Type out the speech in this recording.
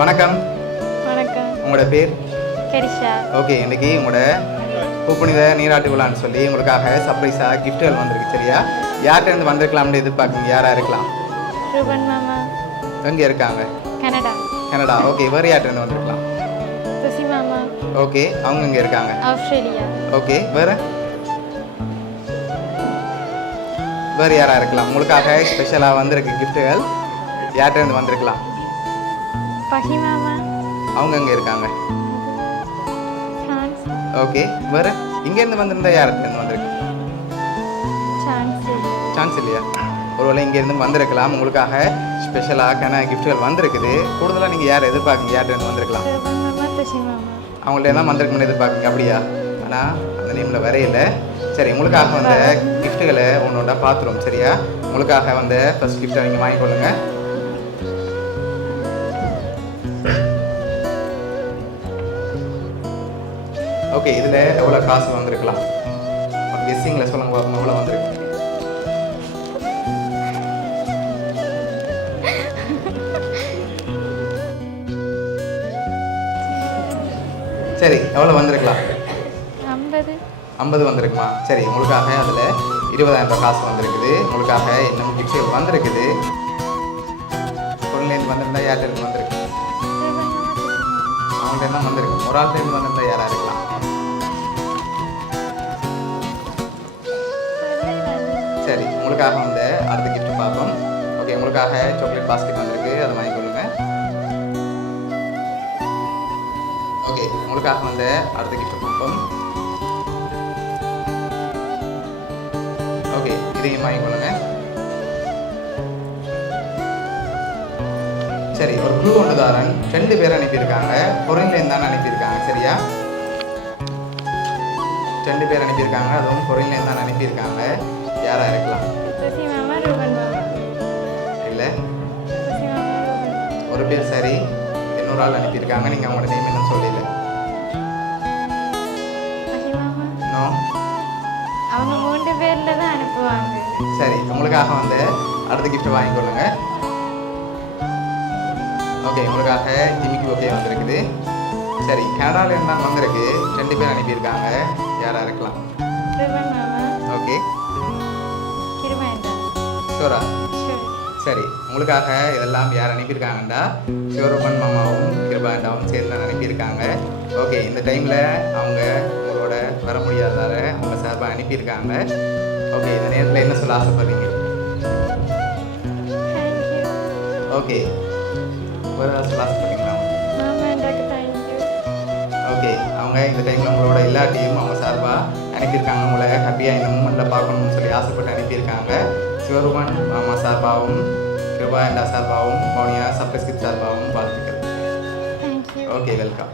வணக்கம். வணக்கம். உங்களோட பேர்? கரிஷா. ஓகே, இன்னைக்கு உங்களோட பூப்புனித நீராட்டு விழான்னு சொல்லி உங்களுக்காக சர்ப்ரைஸாக கிஃப்ட்டுகள் வந்திருக்கு. சரியா? யார்கிட்ட வந்திருக்கலாம்னு எதிர்பார்க்குறீங்க? யாராக இருக்கலாம்? ரூபன் மாமா. எங்கே இருக்காங்க? கனடா. கனடா. ஓகே, வேறு யார்கிட்ட வந்திருக்கலாம்? துசி மாமா. ஓகே, அவங்க எங்கே இருக்காங்க? ஆஸ்திரேலியா. ஓகே, வேறு வேறு யாராக இருக்கலாம்? உங்களுக்காக ஸ்பெஷலாக வந்திருக்கு கிஃப்ட்டுகள். யார்கிட்ட வந்திருக்கலாம்? பஹி மாமா. அவங்க எங்கே இருக்காங்க? சான்ஸ். ஓகே, வேறு இங்கேருந்து வந்திருந்தா யார்கிட்ட வந்திருக்கு? சான்ஸ். சான்ஸ் இல்லையா? ஒருவேளை இங்கேருந்து வந்திருக்கலாம். உங்களுக்காக ஸ்பெஷலாக கிஃப்ட்டுகள் வந்திருக்குது. கூடுதலாக நீங்கள் யார் எதிர்பார்க்குங்க? யார்கிட்ட வந்திருக்கலாம்? ரூபன் மாமா, துசி மாமா. அவங்கள்ட்ட தான் வந்திருக்குன்னு எதிர்பார்க்குங்க. அப்படியா? ஆனால் அந்த நேமில் வரையில. சரி, உங்களுக்காக வந்த கிஃப்ட்டுகளை ஒன்றா பார்த்துருவோம். சரியா? உங்களுக்காக வந்த ஃபர்ஸ்ட் கிஃப்ட்டை நீங்கள் வாங்கிக்கொள்ளுங்க. ஓகே, இதில் எவ்வளோ காசு வந்திருக்கலாம்? கெஸ்ஸிங்கில் சொல்லுங்க பார்ப்போம். எவ்வளோ வந்திருக்கு? சரி, எவ்வளோ வந்திருக்கலாம்? 50 வந்திருக்குமா? சரி, உங்களுக்காக அதில் 20,000 காசு வந்திருக்குது. உங்களுக்காக இன்னும் கிஃப்ட்கள் வந்திருக்குது. பொருள்லேருந்து வந்திருந்தா யார்கிட்ட வந்திருக்கு? அவங்கள்ட்ட தான் வந்திருக்கு. ஒரு ஆள்கிட்ட வந்திருந்தா யாராக இருக்கலாம்? சரி, உங்களுக்காக வந்து அடுத்த கிஃப்ட் பார்ப்போம். ஓகே, உங்களுக்காக சாக்லேட் பாஸ்கெட் வந்திருக்கு. அதை வாங்கிக்கொள்ளுங்க. ஓகே, உங்களுக்காக வந்து அடுத்த கிஃப்ட் பார்ப்போம். ஓகே, இதையும் வாங்கிக்கொள்ளுங்க. சரி, ஒரு க்ளூ ஒன்று தாரன். 2 பேர் அனுப்பியிருக்காங்க. பொருள்லேருந்து தான் அனுப்பியிருக்காங்க. சரியா? 2 பேர் அனுப்பியிருக்காங்க. அதுவும் பொருள்லேருந்து தான் அனுப்பியிருக்காங்க. யாராக இருக்கலாம்? துசி மாமா, ரூபன் மாமா. இல்லை, துசி மாமா, ரூபன். ஒரு பேர் சரி. இன்னொரு ஆள் அனுப்பியிருக்காங்க. நீங்கள் அவங்களோட நேம் என்னன்னு சொல்லல. பஹி மாமா. நோ. அவங்க 3 பேர்ல தான் அனுப்புவாங்க. சரி, உங்களுக்காக வந்து அடுத்த கிஃப்ட் வாங்கிக்கொள்ளுங்க. ஓகே, உங்களுக்காக ஜிமிக்கி ஓகே வந்திருக்குது. சரி, கனடாவில் இருந்தால் வந்திருக்கு. 2 பேர் அனுப்பியிருக்காங்க. யாராக இருக்கலாம்? ரூபன் மாமா. ஓகே, கிருபாண்டா. ஷோரா? ஷூர். சரி, உங்களுக்காக இதெல்லாம் யார் அனுப்பியிருக்காங்கண்டா ஷோரூமன் மாமாவும் கிருபாண்டாவும் சேர்ந்து தான் அனுப்பியிருக்காங்க. ஓகே, இந்த டைமில் அவங்க உங்களோட வர முடியாதார அவங்க சார்பாக அனுப்பியிருக்காங்க. ஓகே, இந்த நேரத்தில் என்ன சொல்ல ஆசைப்படுறீங்க? தேங்க்யூ. ஓகே, ஒரு சொல்ல ஆசைப்படுறீங்களா? மாமாண்டாக்கு தேங்க்யூ. ஓகே, அவங்க இந்த டைமில் உங்களோட எல்லா டீமும் அவங்க சார்பாக அனுப்பியிருக்காங்க. உங்களை ஹாப்பியாக இந்த மூமெண்ட்டில் பார்க்கணும்னு சொல்லி ஆசைப்பட்டு அனுப்பியிருக்காங்க. சிவருமன் மாமா சார்பாகவும் கிருபா என்ற சார்பாகவும் மௌனியா சப்ரஸ்கிப் சார்பாகவும் வாழ்த்துக்கள். தேங்க்யூ. Okay, welcome.